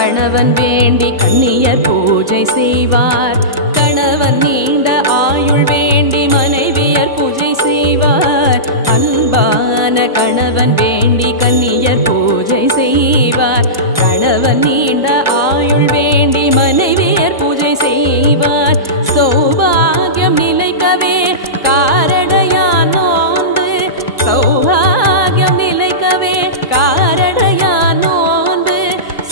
கணவன் வேண்டி கன்னியர் பூஜை செய்வார். கணவன் நீண்ட ஆயுள் வேண்டி மனைவியர் பூஜை செய்வார். அன்பான கணவன் வேண்டி கன்னியர் பூஜை செய்வார். கணவன் நீண்ட ஆயுள் வேண்டி மனைவியர் பூஜை செய்வார். சௌபாகியம் நிலைக்கவே காரடையான் நோன்பு, சௌபாகியம் நிலைக்கவே காரடையான் நோன்பு,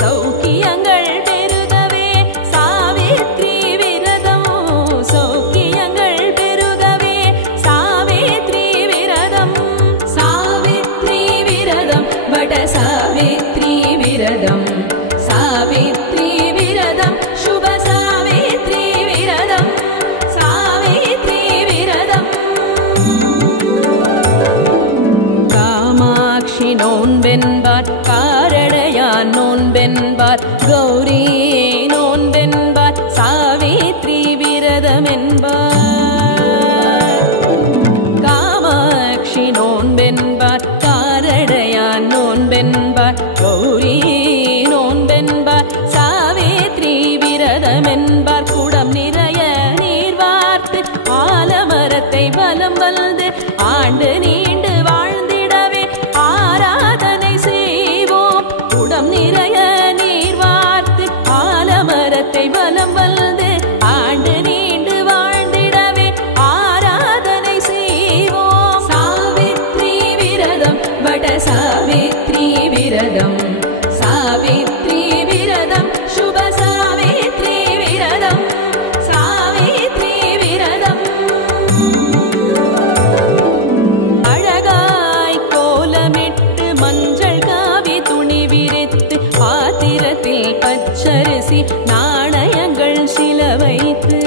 சௌக்கியங்கள் பெருகவே சாவித்ரி விரதம், சௌக்கியங்கள் பெருகவே சாவித்ரி விரதம், சாவித்ரி விரதம் வட சாவித்ரி விரதம், சாவித்ரி விரதம் சுப சாவித்ரி விரதம், சாவித்ரி விரதம். காமாட்சி நோன்பென்பார் காரடையான் நோன்பென்பார், கௌரி நோன்பென்பார் சாவித்ரி விரதம் என்பார். காமாட்சி நோன்பென்பார் காரடையான் நோன்பென்பார், கௌரி நோன்பென்பார் சாவித்ரி விரதம் என்பார். குடம் நிறைய நீர் வார்த்து ஆலமரத்தை வலம் வந்து ஆண்டு நீண்டு வாழ்ந்திடவே ஆராதனை செய்வோம். குடம் நிறைய நீர் வார்த்து ஆலமரத்தை வலம் வந்து ஆண்டு நீண்டு வாழ்ந்திடவே ஆராதனை செய்வோம். சாவித்ரி விரதம் வட சாவித்ரி விரதம், சாவித்ரி விரதம் சுப சாவித்ரி விரதம், சாவித்ரி விரதம். அழகாய் கோலமிட்டு மஞ்சள் காவி துணி விரித்து பாத்திரத்தில் பச்சரிசி நாணயங்கள் சில வைத்து,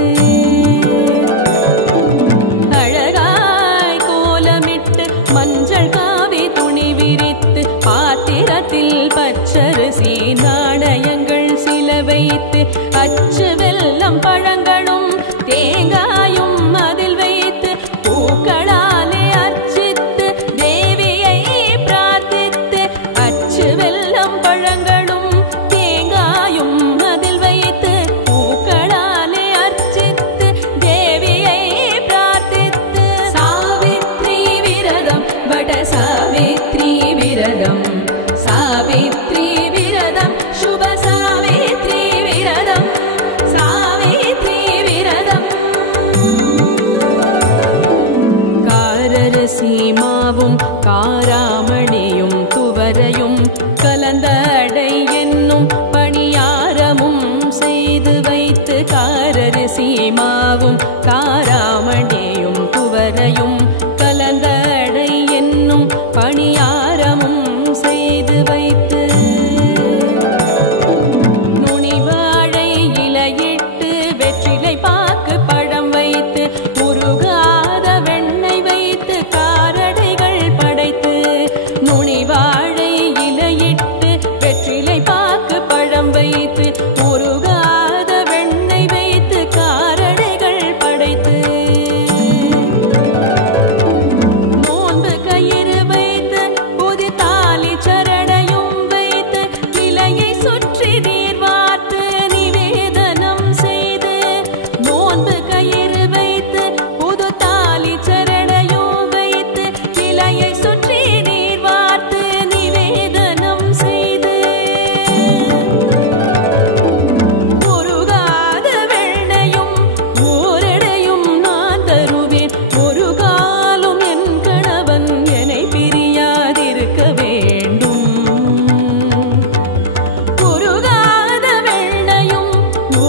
அழகாய் கோலமிட்டு மஞ்சள் காவி துணி விரித்து பாத்திரத்தில் பச்சரிசி நாணயங்கள் சில வைத்து, அச்சு வெல்லம் பழங்களும் தேங்காயும் அதில் வைத்து பூக்களாலே அர்ச்சித்து தேவியை பிரார்த்தித்து, அச்சு வெல்லம் பழங்களும் தேங்காயும் அதில் வைத்து பூக்களாலே அர்ச்சித்து தேவியை பிரார்த்தித்து, சாவித்ரி விரதம் வட சாவித்ரி விரதம், சாவித்ரி விரதம் சுப சாவித்ரி விரதம், சாவித்ரி விரதம். காரரசி மாவும் காராமணியும் துவரையும் கலந்த அடை என்னும் பணியாரமும் செய்து வைத்து, காரரசி மாவும் காராமணியும் துவரையும் கலந்த அடை என்னும் பணியாரமும் செய்து வைத்து, நுனிவாழை இலையிட்டு வெற்றிலை பாக்கு பழம் வைத்து உருகாத வெண்ணெய் வைத்து காரடைகள் படைத்து, நுனிவாழை இலையிட்டு வெற்றிலை பாக்கு பழம் வைத்து உருகாத வெண்ணெய் வைத்து காரடைகள் படைத்து, நோன்பு கயிறு வைத்து புதி தாலி சரடையும் வைத்து இலையை சுற்றி நீர் வார்த்து நிவேதனம் செய்து, நோன்பு கயிறு வைத்து புது தாலி சரடையும் வைத்து இலையை சுற்றி நீர் வார்த்து நிவேதனம் செய்து, உருகாத வெண்ணையும் ஊரடையும் நான் தருவேன், ஒரு காலும் என் கணவன் என்னை பிரியாதிருக்க வேண்டும். உருகாத வெண்ணையும்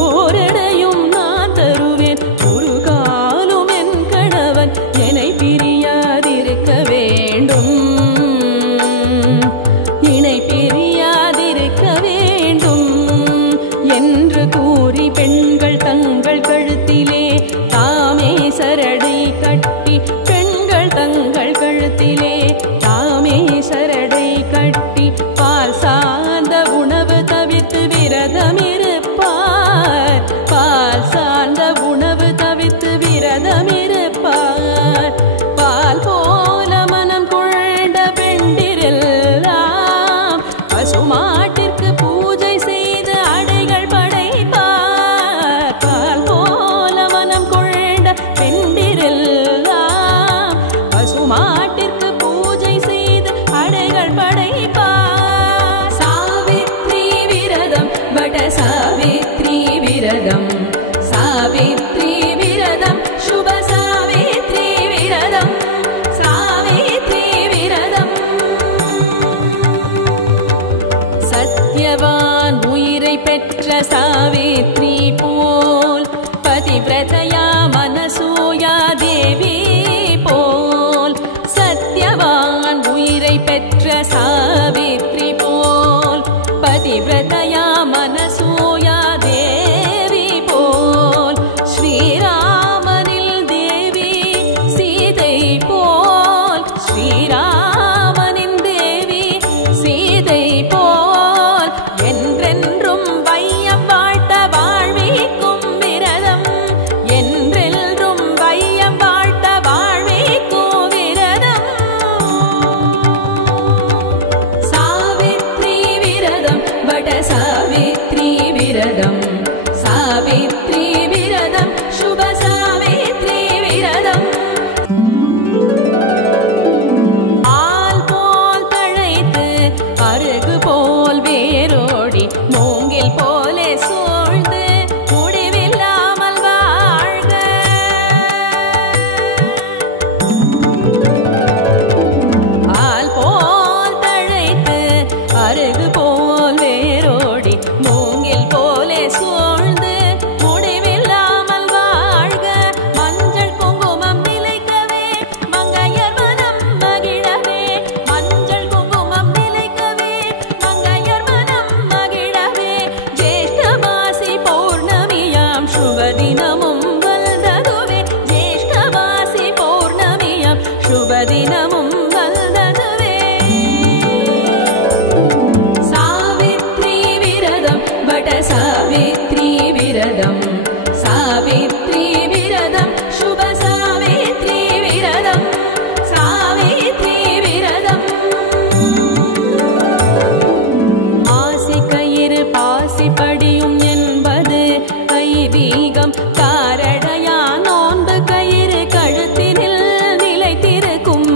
ஊரடையும் நான் தருவேன், ஒரு காலும் என் கணவன் என்னை பிரியாதிருக்க வேண்டும், இணை பிரியாதிருக்க வேண்டும் என்று கூறி பெண்கள் தங்கள் கழுத்திலே தாமே சரடை கட்டி, பெண்கள் தங்கள் கழுத்திலே தாமே சரடை புகழ் படைப்பார். சாவித்ரி விரதம் வட சாவித்ரி விரதம் சாவித்ரி விரதம் சுப சாவித்ரி விரதம் சாவித்ரி விரதம். சத்யவான் உயிரை பெற்ற சாவித்ரி போல் பதிவிரதயா மனசூயா தேவி போல். சத்யவான் உயிரை பெற்ற சாவித்ரி போல் பதிவிரதயா மனசூயா தேவி போல். ஸ்ரீராமனில் தேவி சீதை போல் ஸ்ரீராமனின் தேவி சீதை போல் என்றென்றும் வையம் வாழ்த்த வாழ்விக்கும் விரதம் என்றென்றும் வையம் வாழ்த்த வாழ்விக்கும் விரதம். சாவித்ரி விரதம் வட சாவித்ரி விரதம் சாவித்ரி விரதம் சுப சாவித்ரி விரதம். ஆல் போல் தழைத்து அருகு போல் வேரோடி மூங்கில் போலே சூழ்ந்து முடிவில்லாமல் வாழ்க. ஆல் போல் தழைத்து அருகு போல் வேரோடி மூங்கில் போலே சூழ்ந்து முடிவில்லாமல் வாழ்க. மஞ்சள் குங்குமம் நிலைக்கவே மங்கையர் மனம் மகிழவே மஞ்சள் குங்குமம் நிலைக்கவே மங்கையர் மனம் மகிழவே. ஜேஷ்ட மாசி பௌர்ணமியாம் சுபதினமும் வந்ததுவே ஜேஷ்ட மாசி பௌர்ணமியாம் சுபதினமும் வந்ததுவே. சாவித்ரி விரதம் வட சாவித்ரி விரதம் சாவித்ரி விரதம் சுப சாவித்ரி விரதம் சாவித்ரி விரதம். ஆசி கயிறு பாசி படியும் என்பது ஐதீகம். காரடையா நோன்பு கயிறு கழுத்தினில் நிலைத்திருக்கும்.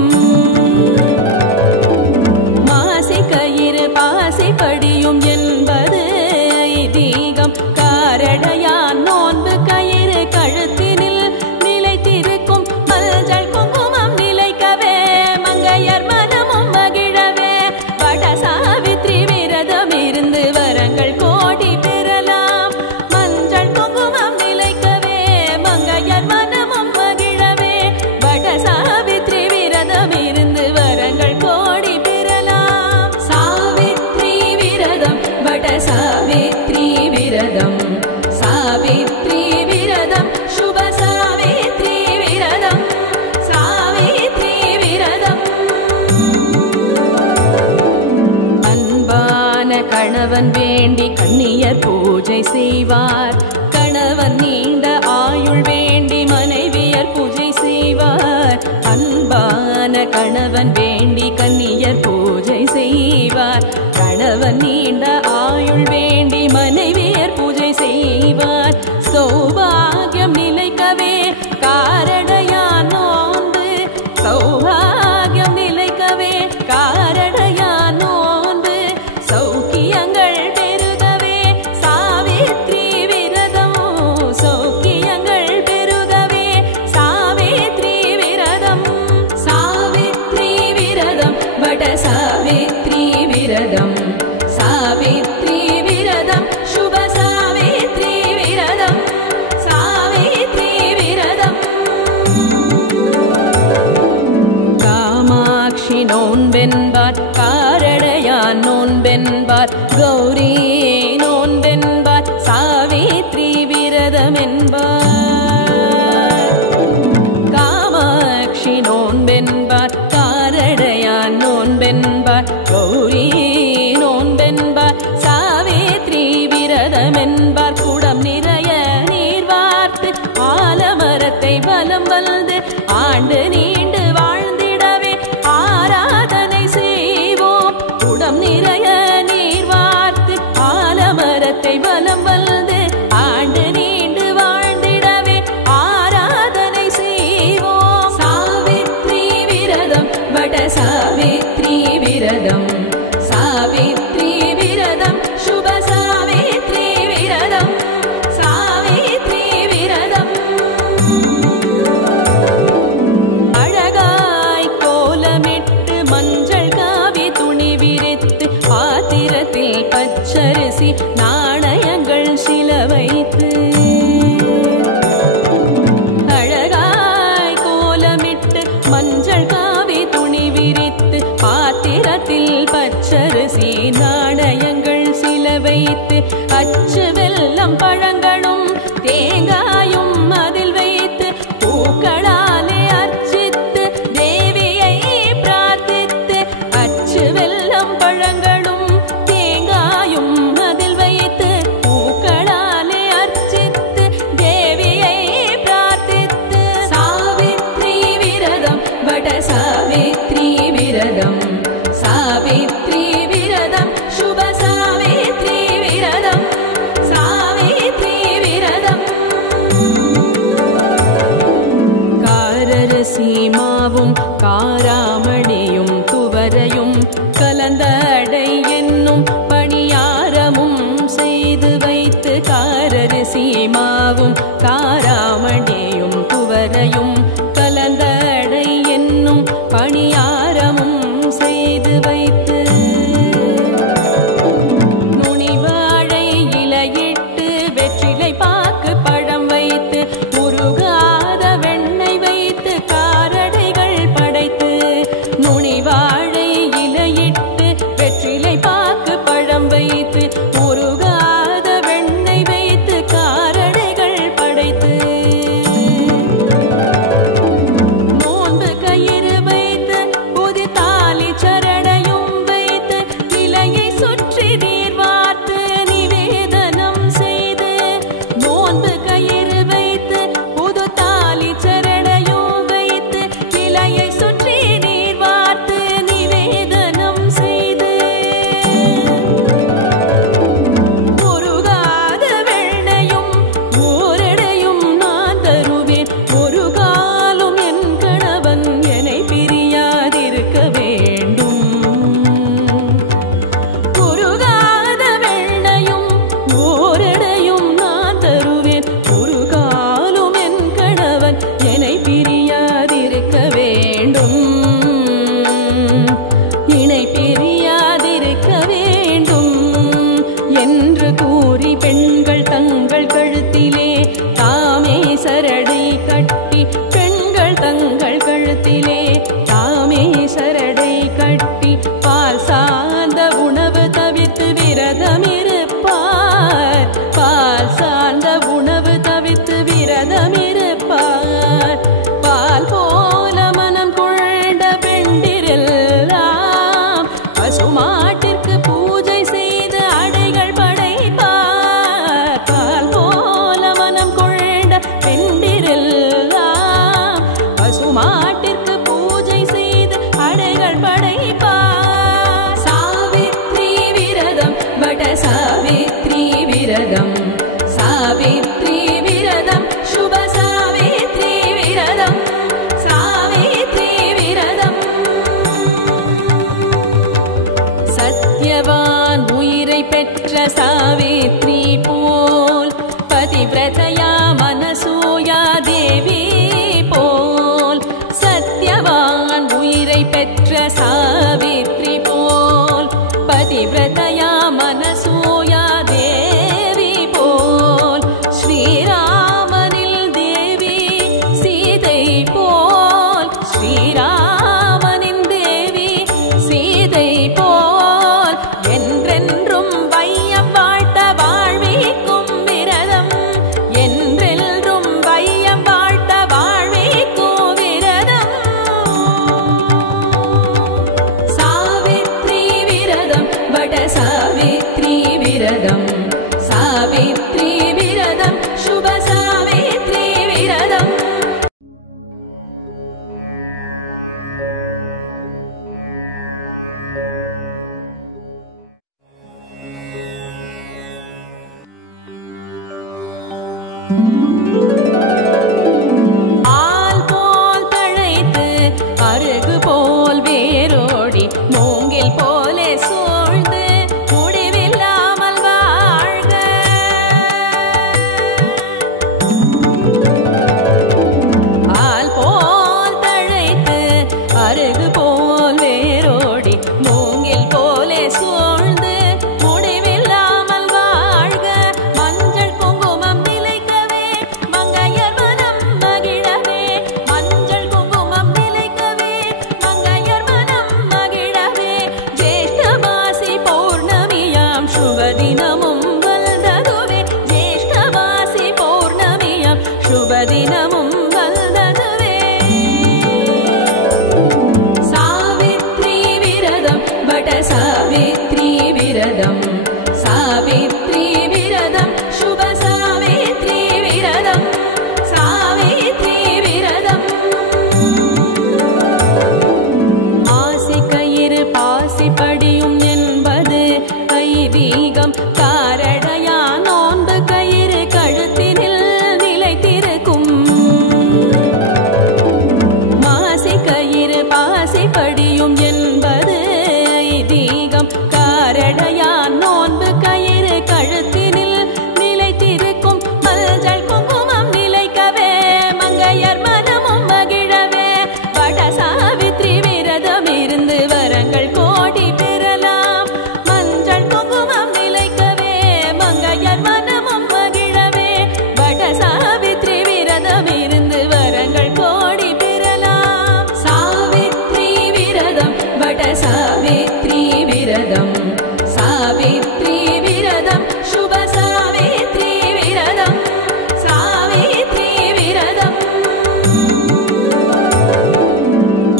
மாசி கயிறு பாசி படியும் என்பது ஐதீகம். காரடையா நோன்பு கயிறு கழுத்தினில் நிலைத்திருக்கும். மஞ்சள் குங்குமம் நிலைக்கவே மங்கையர் மனமும் மகிழவே. வட சாவித்ரி விரதம் இருந்து வரங்கள் கோடி பெறலாம். மஞ்சள் குங்குமம் நிலைக்கவே மங்கையர் மனமும் மகிழவே. வட சாவித்ரி விரதம் இருந்து வரங்கள் கோடி பெறலாம். சாவித்ரி விரதம் வட சாவித்ரி விரதம் சாவித்ரி விரதம் சுப சாவித்ரி விரதம் சாவித்ரி விரதம். அன்பான கணவன் வேண்டி கன்னியர் பூஜை செய்வார். கணவன் நீண்ட ஆயுள் வேண்டி மனைவியர் பூஜை செய்வார். அன்பான கணவன் வேண்டி கன்னியர் பூஜை செய்வார். கணவன் நீண்ட ஆயுள் வேண்டி மனைவியர் பூஜை செய்வார். சௌபாகியம் நிலைக்கவே காரடையா நோன்பு சௌபாகியம் நிலைக்கவே காரடையா நோன்பு. சௌக்கியங்கள் பெருகவே சாவித்ரி விரதம் சௌக்கியங்கள் பெருகவே சாவித்ரி விரதம். சாவித்ரி விரதம் வட சாவித்ரி விரதம் சாவித்ரி விரதம் சுப சாவித்ரி விரதம் சாவித்ரி விரதம். காமாட்சி நோன்பென்பார் காரடையா நோன்பென்பார் கௌரி நோன்பென்பார் சாவித்ரி விரதம் என்பார். காமாட்சி நோன்பென்பார் காரடையா நோன்பென்பார் கௌரி நோன்பென்பார் சாவித்ரி விரதம் என்பார். குடம் நிறைய நீர் வார்த்து ஆலமரத்தை வலம் வந்து ஆண்டு நீண்டு வாழ்ந்திடவே ஆராதனை செய்வோம். குடம் நிறைய நீர் வார்த்து ஆலமரத்தை வலம் வந்து ஆண்டு நீண்டு வாழ்ந்திடவே ஆராதனை செய்வோம். சாவித்ரி விரதம் வட சாவித்ரி விரதம் விரதம் சாவித்ரி விரதம் சுப சாவித்ரி விரதம் சாவித்ரி விரதம் அழகாய் கோலமிட்டு மஞ்சள் காவி துணி விரித்து பாத்திரத்தில் பச்சரிசி நாணயங்கள் சில வைத்து அழகாய் கோலமிட்டு மஞ்சள் காவி துணி விரித்து பாத்திரத்தில் பச்சரிசி நாணயங்கள் சில வைத்து அச்சு வெல்லம் பழங்களும் தேங்காயும் அதில் வைத்து பூக்களாலே அர்ச்சித்து தேவியை பிரார்த்தித்து அச்சு வெல்லம் பழங்களும் தேங்காயும் அதில் வைத்து பூக்களாலே அர்ச்சித்து தேவியை பிரார்த்தித்து சாவித்ரி விரதம் வட சாவித்ரி விரதம் சாவித்ரி விரதம் சுப சாவித்ரி விரதம் சாவித்ரி விரதம் காரரசி மாவும் காராமணியும் துவரையும் கலந்த அடை என்னும் பணியாரமும் செய்து வைத்து காரரசி மாவும் காராமணியும் துவரையும் கலந்த அடை என்னும் பணியாரமும் செய்து வைத்து நுனிவாழை இலையிட்டு வெற்றிலை பாக்கு பழம் வைத்து உருகாத வெண்ணெய் வைத்து காரடைகள் படைத்து நுனிவாழை இலையிட்டு வெற்றிலை பாக்கு பழம் வைத்து உருகாத வெண்ணெய் வைத்து காரடைகள் படைத்து நோன்பு கயிறு வைத்து புதி தாலி சரடையும் வைத்து இலையை சுற்றி நீர் வார்த்து நிவேதனம் செய்து நோன்பு கயிறு வைத்து புது தாலி சரடையும் வைத்து இலையை சுற்றி நீர் வார்த்து நிவேதனம் செய்து முருகாத வெண்ணையும் ஊரடையும் நான் தருவேன் ஒரு காலும் என் கணவன் என்னை பிரியாதிருக்க வேண்டும் முருகாத வெண்ணையும் ஊரடையும் நான் தருவேன் ஒரு காலும் என் கணவன் என்னை பிரியாதிருக்க வேண்டும் இணை பிரியாதிருக்க வேண்டும் என்று கூறி பெண்கள் தங்கள் கழுத்திலே தாமே சரடை கட்டி பெண்கள் தங்கள் கழுத்திலே தாமே சரடை கட்டி பால் சார்ந்த உணவு தவிர்த்து விரதம் இருப்பார் பால் சார்ந்த உணவு தவிர்த்து விரதம் இருப்பார் பால் போல மனம் கொண்ட பெண்டிரெல்லாம் பசுமாட்டிற்கு பூஜை செய்து அடைகள் படைப்பார் பால் போல மனம் கொண்ட பெண்டிரெல்லாம் பசுமாட்டிற்கு பூஜை செய்து அடைகள் படைப்பார் சாவித்ரி விரதம் வட சாவித்ரி விரதம் சாவித்ரி விரதம் சுப சாவித்ரி விரதம் சாவித்ரி விரதம் சத்யவான் உயிரை பெற்ற சாவித்ரி போல் பதிவிரதையா மனசூயா தேவி போல் சத்யவான் உயிரை பெற்ற சாவித்ரி போல் பதிவிரதையா மனசூயா தேவி போல் ஸ்ரீராமனில் தேவி சீதை போல் ஸ்ரீராமனின் தேவி சீதை போல் என்றென்றும் வையம் வாழ்த்த வாழ்விக்கும் விரதம் என்றென்றும் வையம் வாழ்த்த வாழ்விக்கும் விரதம் சாவித்ரி விரதம் வட சாவித்ரி விரதம் சாவித்ரி விரதம் சுப சாவித்ரி விரதம் ஆல் போல் தழைத்து அருகு போல் வேரோடி மூங்கில் போல் சாவித்ரி விரதம் சாவித்ரி விரதம் சுப சாவித்ரி விரதம் சாவித்ரி விரதம் ஆசி கயிறு பாசி படியும் என்பது ஐதீகம் காரடையா நோன்பு கயிறு கழுத்தினில் நிலைத்திருக்கும் மாசி கயிறு பாசி படியும் என்பது ஐதீகம் காரடையா நோன்பு கயிறு கழுத்தினில் நிலைத்திருக்கும் மஞ்சள் குங்குமம் நிலைக்கவே மங்கையர் மனமும் மகிழவே வட சாவித்ரி விரதம் இருந்து வரங்கள் கோடி பெறலாம் மஞ்சள் குங்குமம் நிலைக்கவே மங்கையர் மனமும் மகிழவே வட சாவித்ரி விரதம் இருந்து வரங்கள் கோடி பெறலாம் சாவித்ரி விரதம் வட சாவித்ரி விரதம் சாவித்ரி விரதம் சுப சாவித்ரி விரதம் சாவித்ரி விரதம்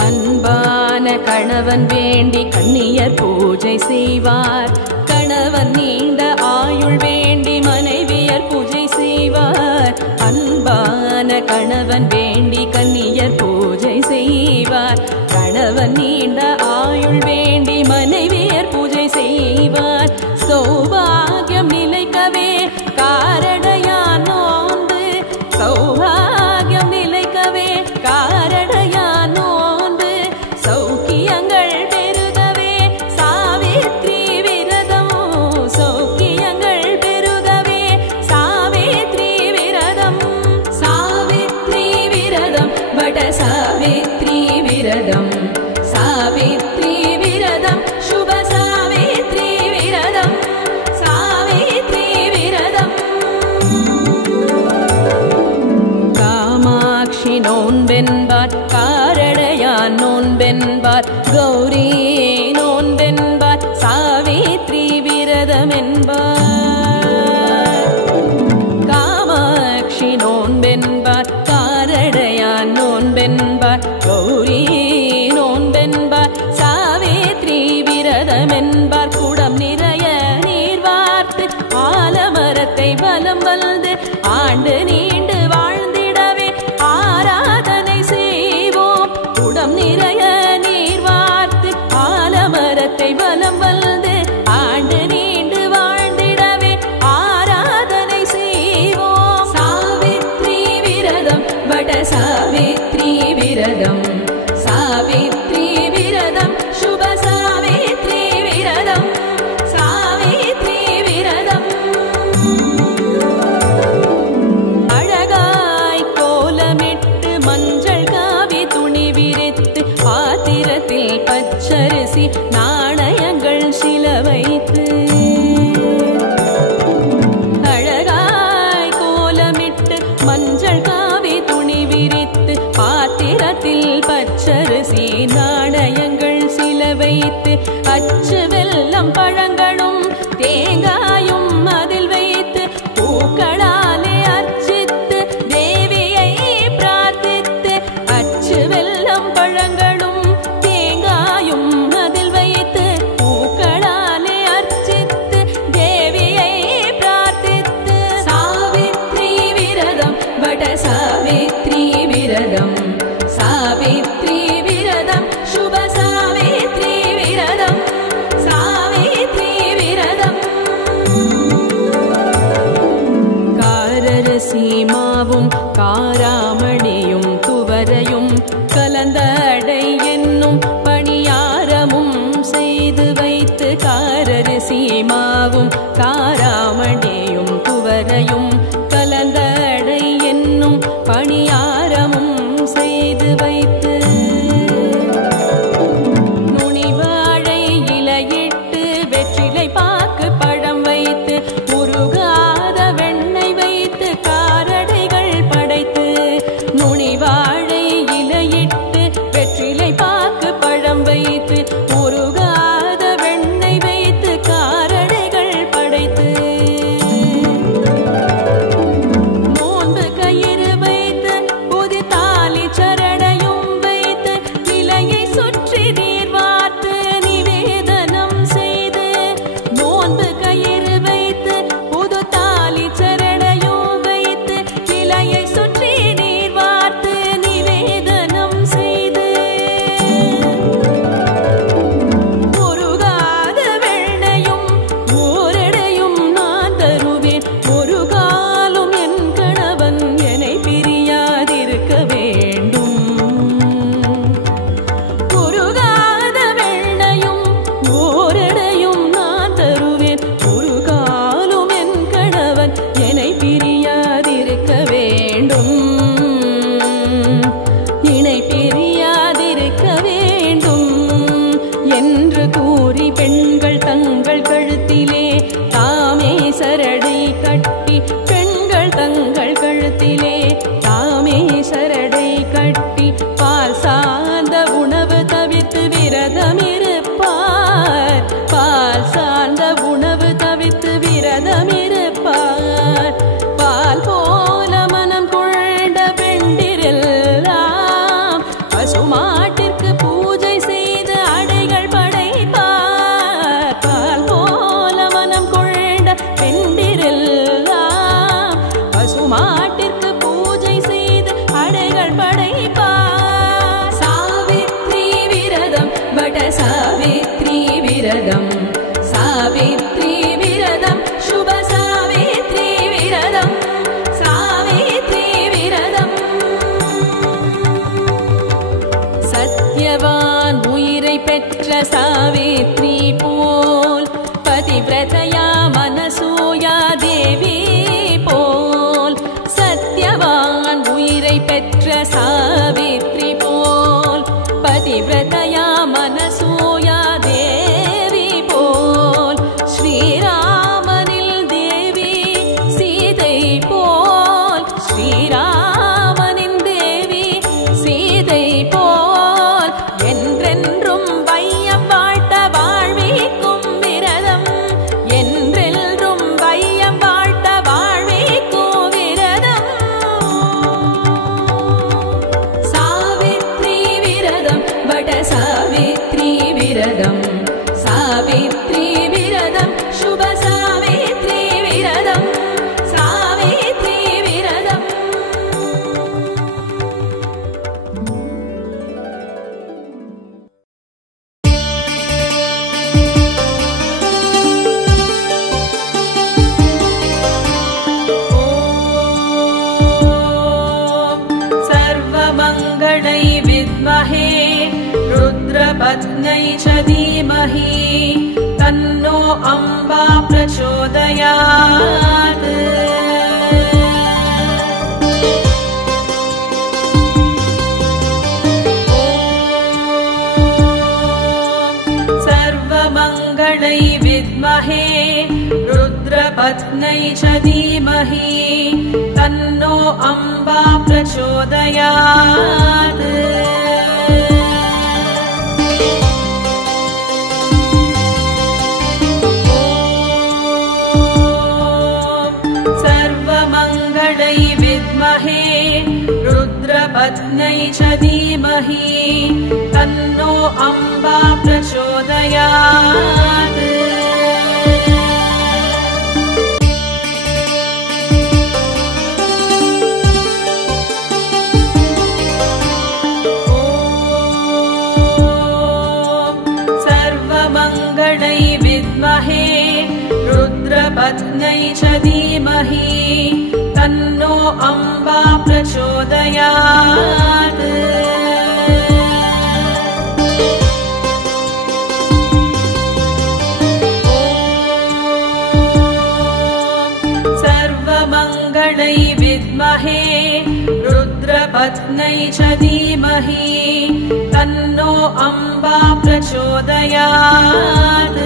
அன்பான கணவன் வேண்டி கன்னியர் பூஜை செய்வார் கணவன் நீண்ட ஆயுள் வேண்டி மனைவியர் பூஜை செய்வார் அன்பான கணவன் வேண்டி கன்னியர் பூஜை செய்வார் கணவன் நீண்ட ஆயுள் வேண்டி மனைவியர் பூஜை செய்வார் சௌபாகியம் நிலைக்கவே காரடையா நோன்பு சௌபாகியம் நிலைக்கவே காரடையா நோன்பு சௌக்கியங்கள் பெருகவே சாவித்ரி விரதம் சௌக்கியங்கள் பெருகவே சாவித்ரி விரதம் சாவித்ரி விரதம் வட சாவித்ரி விரதம் சாவித்ரி விரதம் சுப சாவித்ரி விரதம் சாவித்ரி விரதம் காமாட்சி நோன்பென்பார் காரடையா நோன்பென்பார் கௌரி நோன்பென்பார் சாவித்ரி விரதம் என்பார் காமாட்சி நோன்பென்பார் காரடையா நோன்பென்பார் கௌரி நோன்பென்பார் சாவித்ரி விரதம் என்பார் குடம் நிறைய நீர் வார்த்து ஆலமரத்தை வலம் வந்து ஆண்டு நீண்டு வாழ்ந்திடவே ஆராதனை செய்வோம் குடம் நிறைய நீர் வார்த்து ஆலமரத்தை வலம் வந்து ஆண்டு நீண்டு வாழ்ந்திடவே ஆராதனை செய்வோம் சாவித்ரி விரதம் வட சாவித்ரி விரதம் சாவித்ரி விரதம் சுப சாவித்ரி விரதம் சாவித்ரி விரதம் அழகாய் கோலமிட்டு மஞ்சள் காவி துணி விரித்து பாத்திரத்தில் பச்சரிசி நாணயங்கள் சில வைத்து அழகாய் கோலமிட்டு மஞ்சள் காவி துணி விரித்து பாத்திரத்தில் பச்சரிசி நாணயங்கள் சில வைத்து அச்சு வெல்லம் பழங்களும் தேங்காயும் அதில் வைத்து பூக்களாலே அர்ச்சித்து தேவியை பிரார்த்தித்து அச்சு வெல்லம் பழங்களும் தேங்காயும் அதில் வைத்து பூக்களாலே அர்ச்சித்து தேவியை பிரார்த்தித்து சாவித்ரி விரதம் வட சாவித்ரி விரதம் சாவித்ரி விரதம் சுப சாவித்ரி விரதம் சாவித்ரி விரதம் காரரிசி மாவும் காராமணியும் துவரையும் கலந்த அடை என்னும் பணியாரமும் செய்து வைத்து காரரிசி மாவும் காராமணியும் துவரையும் கலந்த அடை என்னும் பணியாரமும் செய்து வைத்து நுனிவாழை இலையிட்டு வெற்றிலை பாக்கு பழம் வைத்து உருகாத வெண்ணெய் வைத்து காரடைகள் படைத்து நுனிவாழை இலையிட்டு வெற்றிலை பாக்கு பழம் வைத்து உருகாத வெண்ணெய் வைத்து காரடைகள் படைத்து सावित्री विरदं शुभ सावित्री विरदं सावित्री विरदं सत्यवान उयिरै पेट्र सावित्री पोल पतिव्रतया मनसूया देवी पोल सत्यवान उयिरै पेट्र सावित्री पोल पतिव्रतया मनसूया देवी पोल श्रीरामनिल देवी सीதை पोल श्रीरामनिन देवी सीதை போல் என்றென்றும் வையம் வாழ்த்த வாழ்விக்கும் விரதம் என்றென்றும் வையம் வாழ்த்த வாழ்விக்கும் விரதம் சாவித்ரி விரதம் வட சாவித்ரி விரதம் சாவித்ரி விரதம் சுப சாவித்ரி விரதம் சாவித்ரி விரதம் सर्वमङ्गलै विद्महे रुद्रपत्न्यै च धीमहि तन्नो अम्बा प्रचोदयात् सर्वमङ्गलै विद्महे रुद्रपत्न्यै च धीमहि तन्नो अम्बा प्रचोदयात् सर्वमङ्गलै विद्महे रुद्रपत्न्यै च धीमहि तन्नो अम्बा प्रचोदयात् सर्वमङ्गलै विद्महे रुद्रपत्न्यै च धीमहि तन्नो अम्बा प्रचोदयात् सर्वमङ्गलै विद्महे रुद्रपत्न्यै च धीमहि तन्नो अम्बा प्रचोदयात्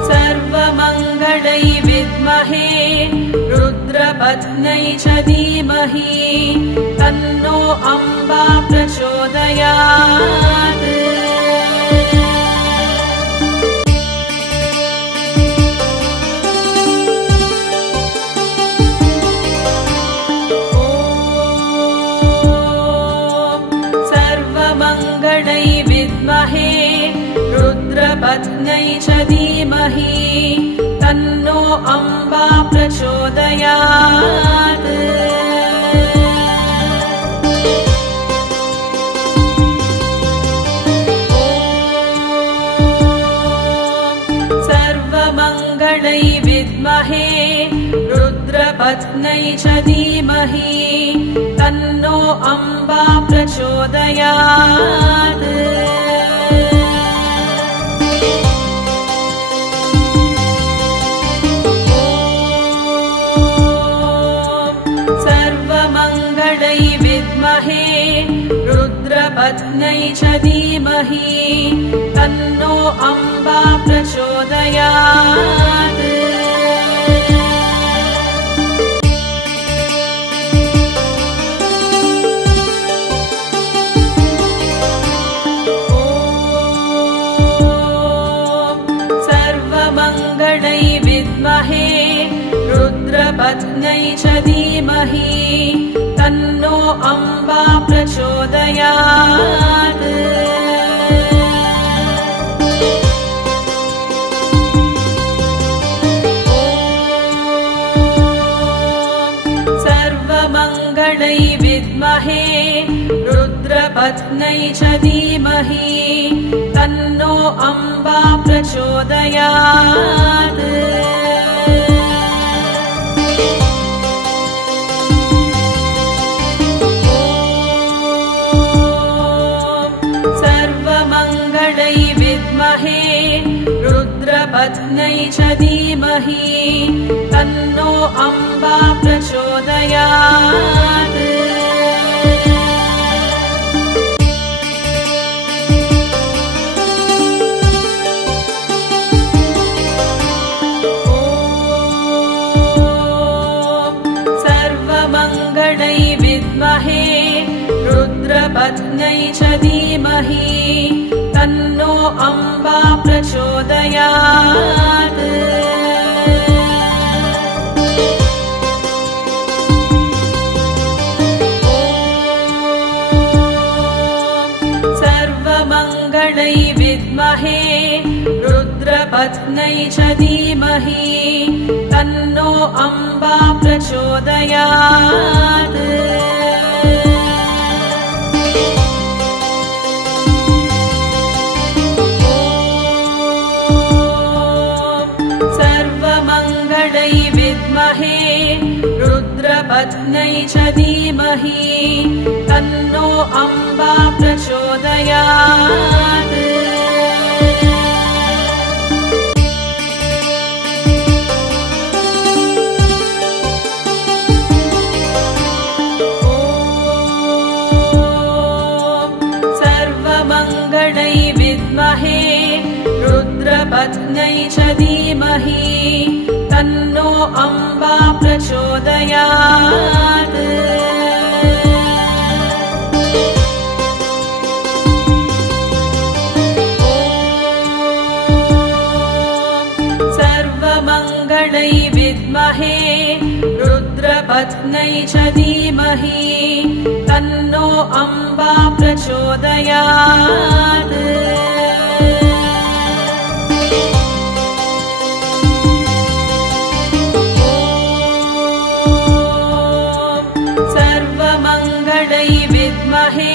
सर्वमङ्गलै विद्महे रुद्रपत्न्यै च धीमहि तन्नो अम्बा प्रचोदयात् सर्वमङ्गलै विद्महे रुद्रपत्न्यै च धीमहि तन्नो अम्बा प्रचोदयात् सर्वमङ्गलै विद्महे रुद्रपत्न्यै च धीमहि तन्नो अम्बा प्रचोदयात् सर्वमङ्गलै विद्महे रुद्रपत्न्यै च धीमहि तन्नो अम्बा प्रचोदयात् सर्वमङ्गलै विद्महे रुद्रपत्न्यै च धीमहि तन्नो अम्बा प्रचोदयात् सर्वमङ्गलै सर्वमङ्गलै विद्महे रुद्रपत्न्यै च धीमहि तन्नो अम्बा प्रचोदयात्। सर्वमङ्गलै विद्महे रुद्रपत्न्यै च धीमहि तन्नो अम्बा प्रचोदयात्। सर्वमङ्गलै विद्महे रुद्रपत्न्यै च धीमहि तन्नो अम्बा प्रचोदयात्। सर्वमङ्गलै विद्महे रुद्रपत्न्यै च धीमहि तन्नो अम्बा प्रचोदयात्। सर्वमङ्गलै विद्महे रुद्रपत्न्यै च धीमहि तन्नो अम्बा प्रचोदयात्। सर्वमङ्गलै विद्महे रुद्रपत्न्यै च धीमहि तन्नो अम्बा प्रचोदयात्। सर्वमङ्गलै विद्महे रुद्रपत्न्यै च धीमहि तन्नो अम्बा प्रचोदयात्। सर्वमङ्गलै विद्महे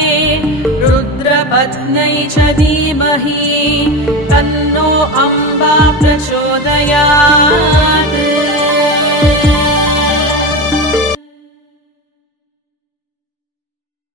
रुद्रपत्न्यै च धीमहि तन्नो अम्बा प्रचोदयात्।